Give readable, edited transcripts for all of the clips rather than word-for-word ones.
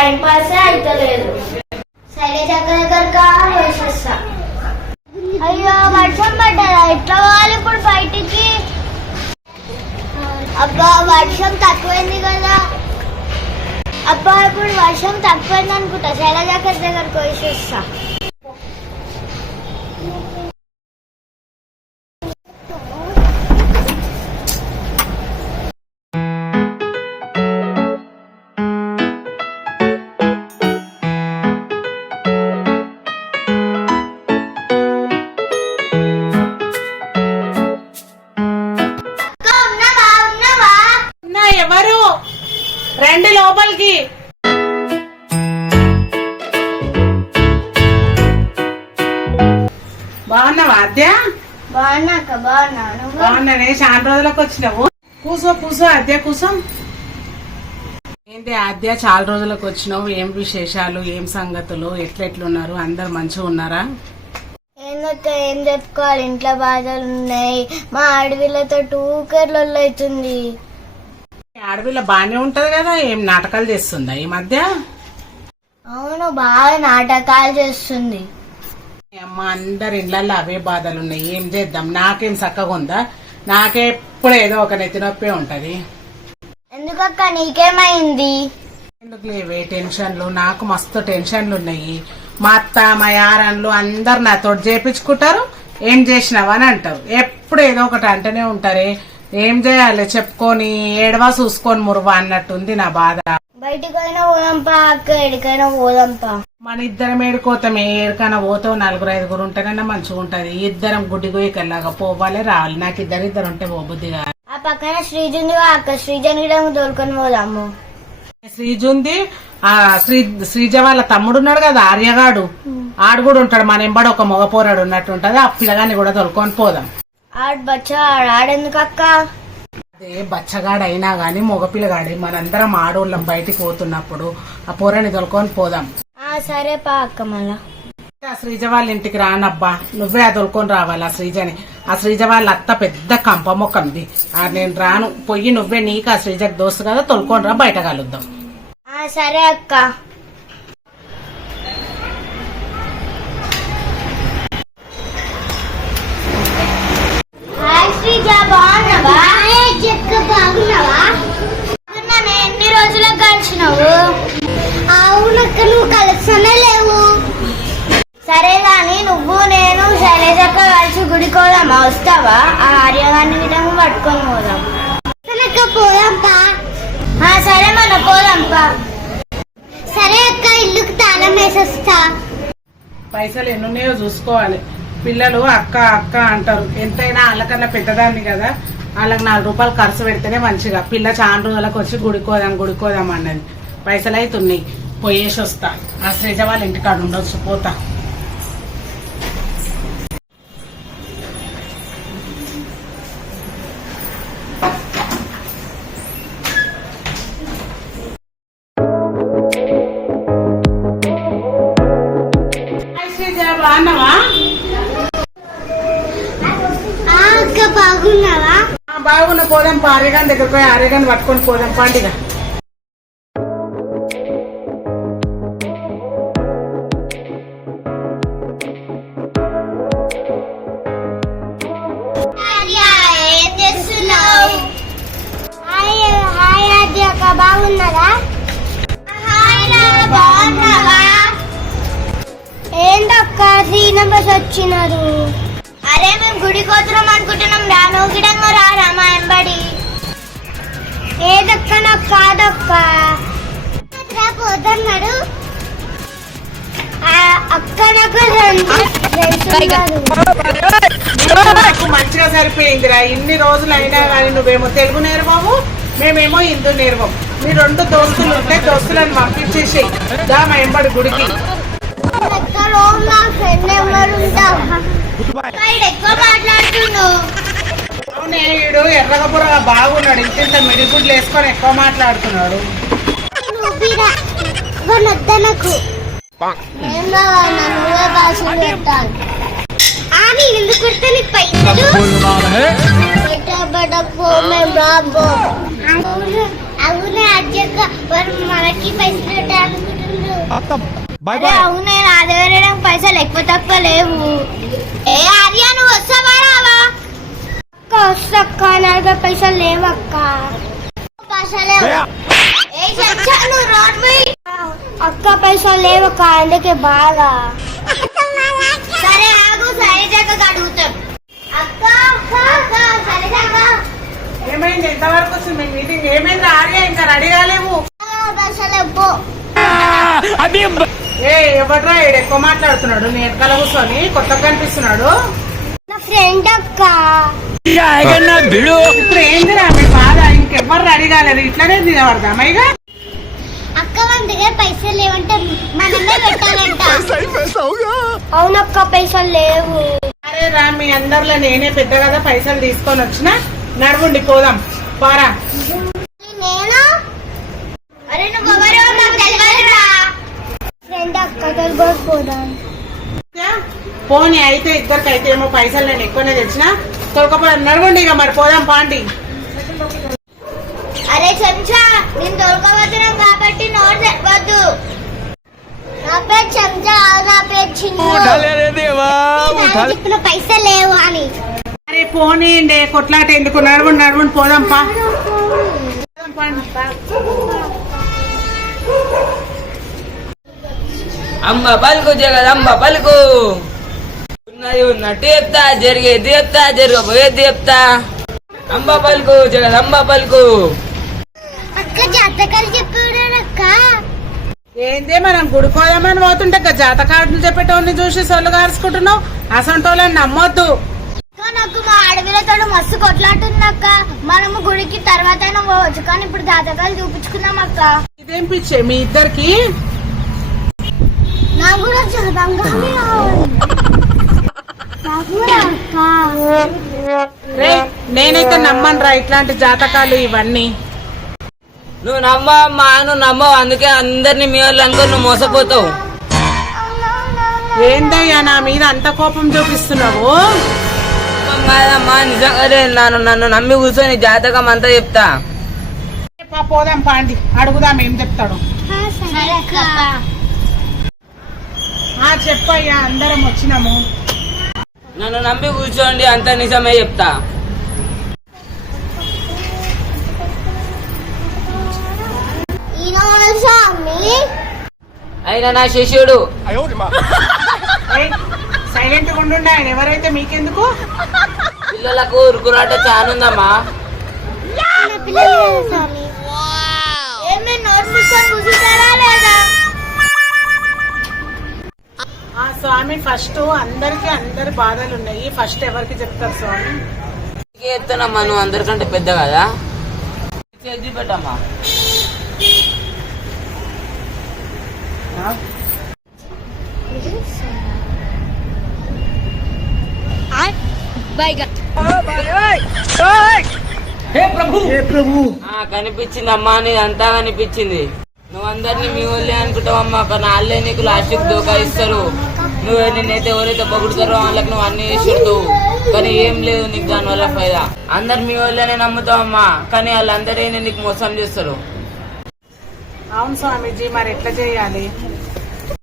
Time pass అయితలేదు. శైలజ దగ్గర వేసేస్తా. అయ్యో వర్షం పడ్డదా, ఎట్లా పోవాలి ఇప్పుడు బయటికి? అబ్బా వర్షం తక్కువైంది కదా. అబ్బా ఇప్పుడు వర్షం తక్కువైంది అనుకుంటా. శైలజ దగ్గరకు వేసేస్తా. ఎవరు రండి లోపలికి. బాగున్నావా అద్య? బాగున్నాక బాగున్నానే. చాలా రోజులకు వచ్చినావు. కూసో కూసో అద్య కూసో. ఏంటి అద్య చాలా రోజులకు వచ్చినావు? ఏం విశేషాలు, ఏం సంగతులు, ఎట్లెట్లున్నారు? అందరు మంచిగా ఉన్నారా? ఏం చెప్పుకోవాలి, ఇంట్లో బాధలు ఉన్నాయి. మా అడవిలతో టూకర్లు అవుతుంది. ఆడపిల్ల బానే ఉంటది కదా, ఏం నాటకాలు చేస్తుందా ఈ మధ్య? అవును, బాగా నాటకాలు చేస్తుంది. అమ్మ అందరి ఇళ్లలో అవే బాధలు ఉన్నాయి. ఏం చేద్దాం, నాకేం చక్కగా ఉందా? నాకెప్పుడు ఏదో ఒక నెత్తి నొప్పి ఉంటది. ఎందుకక్క, నీకేమైంది? ఎందుకు లేవే టెన్షన్లు, నాకు మస్తు టెన్షన్లు ఉన్నాయి. మా అత్త మా యారన్లు అందరు నాతో చేపించుకుంటారు. ఏం చేసినావా అని అంటారు. ఎప్పుడు ఏదో ఒకటి అంటూనే ఉంటారే. ఏం చేయాలి చెప్పుకొని, ఏడవా చూసుకొని మురువా అన్నట్టుంది నా బాధ. బయటికైనా పోదాంపా అక్క, ఎడికైనా పోదాంపా. మన ఇద్దరం ఏడుకోతామే, ఏడికైనా పోతావు. 4-5 ఉంటేనన్నా మంచిగా ఉంటది. ఇద్దరం గుడ్డి గోయకల్లాగా పోవాలి రావాలి. నాకు ఇద్దరు ఉంటే పోబుద్దిగా. ఆ పక్కన శ్రీజుంది అక్క, శ్రీజని కూడా తోలుకొని పోదాము. శ్రీజుంది ఆ శ్రీజ వాళ్ళ తమ్ముడున్నాడు కదా ఆర్యగాడు, ఆడు కూడా ఉంటాడు. మన ఎంబడి ఒక మగ పోరాడు ఉన్నట్టు ఉంటది. ఆ పిల్లగాన్ని కూడా తోలుకొని పోదాం. ఆడు బచ్చా ఆడెందుకు అక్క? అదే బచ్చగాడు అయినా గాని మగపిల్లగాడి. మనందరం ఆడోళ్ళం బయటికి పోతున్నప్పుడు ఆ పోరాని తొలుకొని పోదాం. సరే పా అక్క. మళ్ళా ఆ శ్రీజ వాళ్ళ ఇంటికి రానబ్బా, నువ్వే ఆ తొలుకొని రావాలి ఆ శ్రీజని. ఆ శ్రీజ వాళ్ళ అత్త పెద్ద కంప మొక్కంది. నేను రాను, పొయ్యి నువ్వే, నీకు ఆ శ్రీజకి దోస్తు కదా, తొలుకొని రా, బయట కలుద్దాం. సరే అక్క. ఎన్ని రోజులకు కలిసినావు? అవునక్క, నువ్వు కలిసనే లేవు. సరే గాని నువ్వు నేను శైలజక్క కలిసి గుడికి పోదామా? వస్తావా? ఆ ఆర్యగాన్ని విధంగా పట్టుకొని పోదాం. పోదాంపా. సరే మన పోదాంపా. సరే అక్క, ఇల్లుకి తాళం వేసొస్తా. పైసలు ఎన్నున్నాయో చూసుకోవాలి. పిల్లలు అక్క అక్క అంటారు. ఎంతైనా వాళ్ళకన్నా పెద్దదాన్ని కదా, వాళ్ళకి 4 రూపాయలు ఖర్చు పెడితేనే మంచిగా. పిల్ల చాలా రోజులకు వచ్చి గుడికోదాం అన్నది. పైసలు అయితే ఉన్నాయి, పోయేసి వస్తా. ఆ శ్రీజ వాళ్ళ ఇంటికాడ ఉండొచ్చు, పోతా. బాగున్నావా? బాగున్నా. పోదాం ఆర్యగాన్ దగ్గరకు పోయి ఆర్యగాన్ పట్టుకొని పోదాం పండుగ. ఏం చేస్తున్నావు? బాగున్నారా? బాగున్నావా? ఏంటక్క 3 నంబర్స్ వచ్చినారు? అరే మేము గుడికి వస్తున్నాం అనుకుంటున్నాం. రాను గిడంగా రారా మా ఎంబడి. ఏదక్క, నాకు కాదక్క. పోతున్నాడు అక్క. నాకు మంచిగా సరిపోయిందిరా. ఇన్ని రోజులు అయినా కానీ నువ్వేమో తెలుగు నేర్వము, మేమేమో హిందూ నేర్వం. మీ 2 దోస్తులు ఉంటే దోస్తులను పంపించేసి దా మా ఎంబడి గుడికి. అవునే, వీడు ఎర్రగా బుర్రగా బాగున్నాడు. ఇంత మిడిగుడ్లు వేసుకొని ఎక్కువ మాట్లాడుతున్నాడు. అవునే అధ్యక్ష, మనకి పైసలు అరే అవును, నేను ఆదివారం పైసలు ఎక్కువ తక్కువ లేవు. ఏ ఆర్య నువ్వు వస్తావా రావా? అక్క వస్తక్క, నా దగ్గర పైసలు లేవు అక్క. అక్క పైసలు లేవక్క, అందుకే బాగా. సరే ఆగు, సరిజక్క అడుగుతాం. అక్క అక్క అక్క సరిజక్క ఏమైంది? ఎంతవరకు వచ్చింది మీ మీటింగ్? ఏమైంది ఆర్య? ఇంకా రెడీ కాలేవు. ఏ ఎవడ్రా ఈడు ఎక్కువ మాట్లాడుతున్నాడు? నీ ఎక్కల కూర్చొని కొత్తగా కనిపిస్తున్నాడు. నా ఫ్రెండ్ అక్క. ఇప్పుడు ఏందిరా మీ బాధ? ఇంకెవ్వరు రెడీ కాలేదు, ఇట్లానే తినబడదా అమ్మాయిగా? అక్క మన దగ్గర పైసలు లేవంటే మనమే పెట్టాలంట. అవునక్క పైసలు లేవు. అరే రా, మీ అందరిలో నేనే పెద్ద కదా, పైసలు తీసుకొని వచ్చిన. నడవండి పోదాం పారా. నేను అరే నువ్వు ఎవరో నాకు తెలియదురా. ఫ్రెండ్ అక్క తెలియదు, పోదాం. పోనీ అయితే ఇద్దరికైతే ఏమో పైసలు నేను ఎక్కువనే తెచ్చిన. తొలకపోతే నడవండి ఇక, మరి పోదాం పాండి. అరే చెంచా, నేను తోలుకోబోతున్నాం కాబట్టి నోరు తెప్పద్దు. నా పేరు చెంచా, నా పేరు చిన్న. పైసలు లేవు అని. అరే పోనీండే, కొట్లాట ఎందుకు? నడవండి నడవండి పోదాం పా. అమ్మ పలుకు జగదమ్మ పలుకు. ఉన్నది ఉన్నట్టు చెప్తా, జరిగేది చెప్తా, జరగబోయేది చెప్తా. అంబ పలుకు జగదమ్మ పలుకు. అక్క జాతకాలు చెప్పాడక్క. ఏందే మనం గుడికోదామని పోతుంటే జాతకాడులు చెప్పేటోళ్ళని చూసి సొల్లు కారుచుకుంటున్నావు. అసంటోళ్ళని నమ్మొద్దు. నాకు మా అడవిలతో మస్తు కొట్లాటుందక్క. మనము గుడికి తర్వాత పోవచ్చు, కానీ ఇప్పుడు జాతకాలు చూపించుకుందాం అక్క. ఇదేం పిచ్చే మీ ఇద్దరికి? నాకు కూడా రే నేనైతే నమ్మను రా ఇట్లాంటి జాతకాలు ఇవన్నీ. నువ్వు నమ్మమ్మా, నువ్వు నమ్మవు, అందుకే అందరినీ మీ వాళ్ళు అనుకో నువ్వు మోసపోతావు. ఏందయ్యా నా మీద అంత కోపం చూపిస్తున్నావు? కాదమ్మా, నిజంగానే నన్ను నమ్మి కూర్చొని జాతకం అంతా చెప్తా. పోదాం పాండి, అడుగుదాం ఏం చెప్తాడు. చెప్పయ్యా, అందరం వచ్చినాము. నన్ను నమ్మి కూర్చోండి, అంత నిజమే చెప్తా. ఆయన నా శిష్యుడు. సైలెంట్ గా ఉండండి, ఆయన ఎవరైతే మీకెందుకు? పిల్లలకు ఉరుకురాట చానుందమ్మా. స్వామి ఫస్ట్ అందరి బాధలు ఉన్నాయి. ఫస్ట్ ఎవరికి చెప్తారు స్వామి? చెప్తానమ్మా, నువ్వు అందరికంటే పెద్ద కదా. చేసి పెట్టమ్మా. కనిపించిందమ్మా, నీది అంతా కనిపించింది. నువ్వు అందరినీ మీ వాళ్ళే అనుకుంటావమ్మా, కానీ వాళ్ళే నీకు లాస్ట్కి దోకా ఇస్తారు. నువ్వు నిన్నైతే ఎవరైతే పొగుడుతారో వాళ్ళకి నువ్వు అన్ని ఇస్తావు, కానీ ఏం లేదు నీకు దానివల్ల ఫైదా. అందరు మీ వాళ్ళనే నమ్ముతావమ్మా, కానీ వాళ్ళందరూ నీకు మోసం చేస్తారు. అవును స్వామీజీ, మరి ఎట్లా చేయాలి?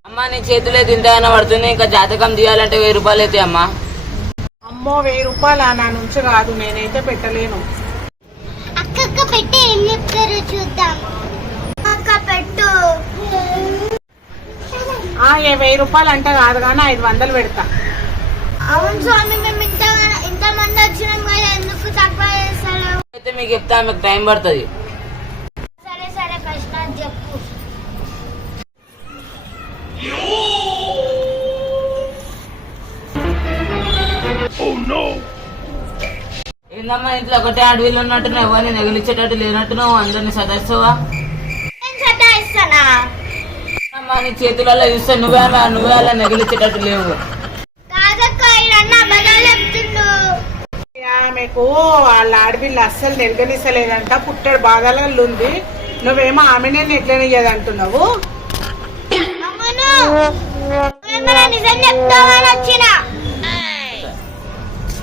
అమ్మా నీ చేతిలో తింటాయన పడుతుంది, ఇంకా జాతకం తీయాలంటే 1000 రూపాయలు అయితే అమ్మా. అమ్మో 1000 రూపాయలు నా నుంచి కాదు, నేనైతే పెట్టలేను. అక్క పెట్టి ఏం చెప్తారు చూద్దాం. అక్క పెట్టు. 1000 రూపాయలు అంటే కాదు కానీ 500 పెడతా. అవును స్వామి, మేము ఇంత మంది వచ్చినాం కదా, ఎందుకు తక్కువ చేస్తారు? అయితే మీకు చెప్తా, మీకు టైం పడుతుంది. సరే సరే, ఫస్ట్ నాకు చెప్పు. ఏందమ్మా ఇంట్లో ఒకటే అడవిలో ఉన్నట్టు ఎవరిని నెగిలిచ్చేటట్టు లేనట్టున్నావు, అందరిని సదాయిస్తావా? సతాయిస్తానా? అమ్మా నీ చేతులలో చూస్తే నువ్వే అలా నెగిలిచ్చేటట్టు లేవు. కాదక్క, ఈయన అబద్ధాలు చెప్తుండు. ఆమెకు వాళ్ళ ఆడపిల్ల అస్సలు నెరగనిస్తలేదంట, పుట్టడు బాధలలో ఉంది. నువ్వేమో ఆమెనే నెట్లనియ్యదంటున్నావు. నిజం చెప్తామని వచ్చిన.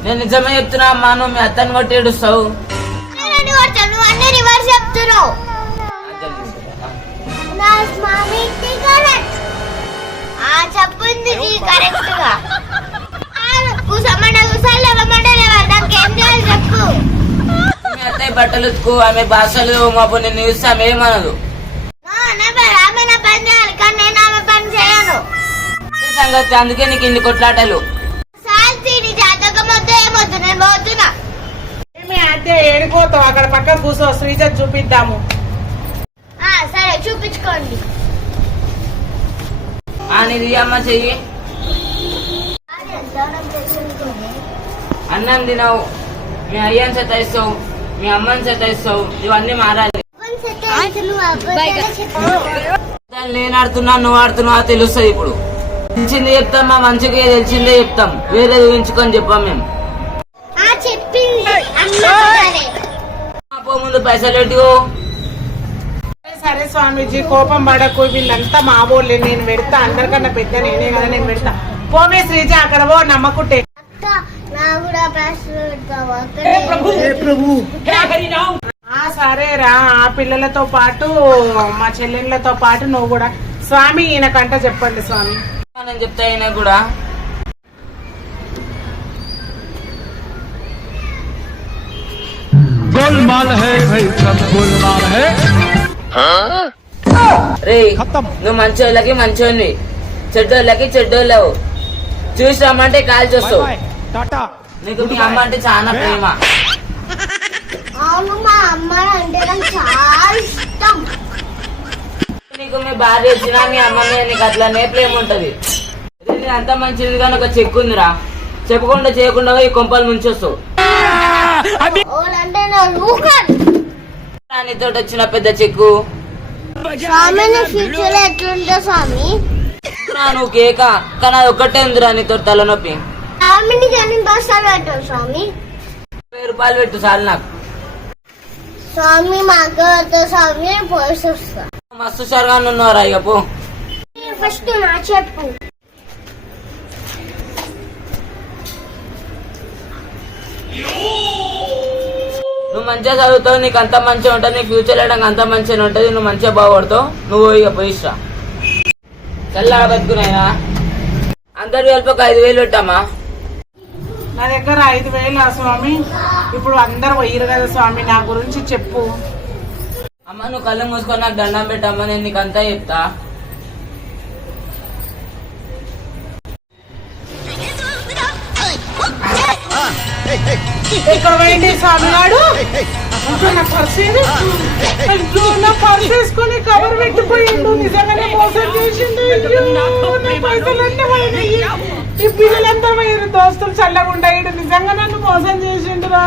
నేను నిజమే చెప్తున్నా అమ్మా, నువ్వు మీ అత్తని కొట్టి ఏడుస్తావు. నువ్వు అన్ని రివర్స్ చెప్తున్నావు. చెప్పింది కరెక్ట్ గా కూసమంటే కూసాలి లేవమంటే లేవాలి దానికి ఏం చేయాలి చెప్పు. మీ అత్తయ్య బట్టలు ఉతుకు, ఆమె భాషలు మాపు నేను చూస్తే ఆమె ఏమనదు. ఆమె నా పని చేయాలి కానీ నేను ఆమె పని చేయను. ఈ సంగతి అందుకే నీకు ఇన్ని కొట్లాటలు. సాల్తీ నీ జాతకం వద్దు ఏమొద్దు నేను పోతున్నా. మీ అత్తయ్య ఏడిపోతావు, అక్కడ పక్కన కూర్చో, శ్రీజ చూపిద్దాము. సరే చూపించుకోండి. నీది అమ్మ చెయ్యి. అన్నం తినవు, మీ అయ్యని సతాయిస్తావు, మీ అమ్మని సతాయిస్తావు, ఇవన్నీ మారాలి. నేను ఆడుతున్నా నువ్వు ఆడుతున్నావా తెలుస్తుంది. ఇప్పుడు తెలిసిందే చెప్తాం, మా మంచిగా తెలిసిందే చెప్తాం, వేరే ఊహించుకొని చెప్పాం మేము. పో ముందు పైసలు పెట్టుకో. సరే స్వామీజీ కోపం పడకు, వీళ్ళంతా మా ఊళ్ళే, నేను పెడతా, అందరికన్నా పెద్ద నేనే కదా, నేను పెడతా. పోమే శ్రీజ అక్కడ పో నమ్మకుంటే. సరేరా, ఆ పిల్లలతో పాటు మా చెల్లెళ్ళతో పాటు నువ్వు కూడా. స్వామి ఈయనకంట చెప్పండి స్వామి. నేను చెప్తా అయినా కూడా. गोलमाल है भाई, सब गोलमाल है. రే నువ్వు మంచోళ్ళకి మంచోని, చెడ్డోళ్ళకి చెడ్డోళ్ళవు. చూసి రమ్మంటే కాల్ చూస్తావు. टाटा. నీకు మీ అమ్మ అంటే చాలా ప్రేమ. అవును మా అమ్మ అంటే నాకు చాలా ఇష్టం. నీకు మీ భార్య వచ్చినా మీ అమ్మ మీద నీకు అట్లానే ప్రేమ ఉంటది. అంత మంచిది కానీ ఒక చెక్కు ఉందిరా, చెప్పకుండా చేయకుండా ఈ కొంపలు ముంచొస్తావు. నీతో వచ్చిన పెద్ద చెక్కు స్వామి ఫ్యూచర్ ఎట్లుంటా స్వామి? నువ్వు కేక కానీ అది ఒక్కటే ఉందిరా నీతో తలనొప్పి. స్వామిని కానీ బస్తాలు పెట్టావు స్వామి. 1000 రూపాయలు పెట్టు చాలు నాకు. స్వామి మాకు స్వామి పోసి వస్తా. మస్తు సరగా ఉన్నారా ఇక పో. ఫస్ట్ నా చెప్పు. నువ్వు మంచిగా చదువుతావు, నీకు అంత మంచిగా ఉంటుంది, నీ ఫ్యూచర్ వేయడానికి అంత మంచిగా ఉంటుంది, నువ్వు మంచిగా బాగుపడతావు. నువ్వు ఇక పోయిస్తా చల్లగా బతుకున్నాయినా. అందరు కలిపి ఒక 5000 పెట్టామా? నా దగ్గర 5000 స్వామి. ఇప్పుడు అందరు పోయిరు కదా స్వామి, నా గురించి చెప్పు. అమ్మ నువ్వు కళ్ళు మూసుకొని నాకు దండం పెట్టమ్మా, నేను నీకు అంతా చెప్తా. ఇక్కడ పోయింది స్వామి వాడు. నా పర్స్ నా పర్స్ వేసుకొని కవర్ పెట్టిపోయిండు. నిజంగానే మోసం చేసిండు. పైసలన్నీ పోయినాయి. ఈ పిల్లలంతా పోయారు, దోస్తులు చల్లగా ఉండేడు. నిజంగా నన్ను మోసం చేసిండురా.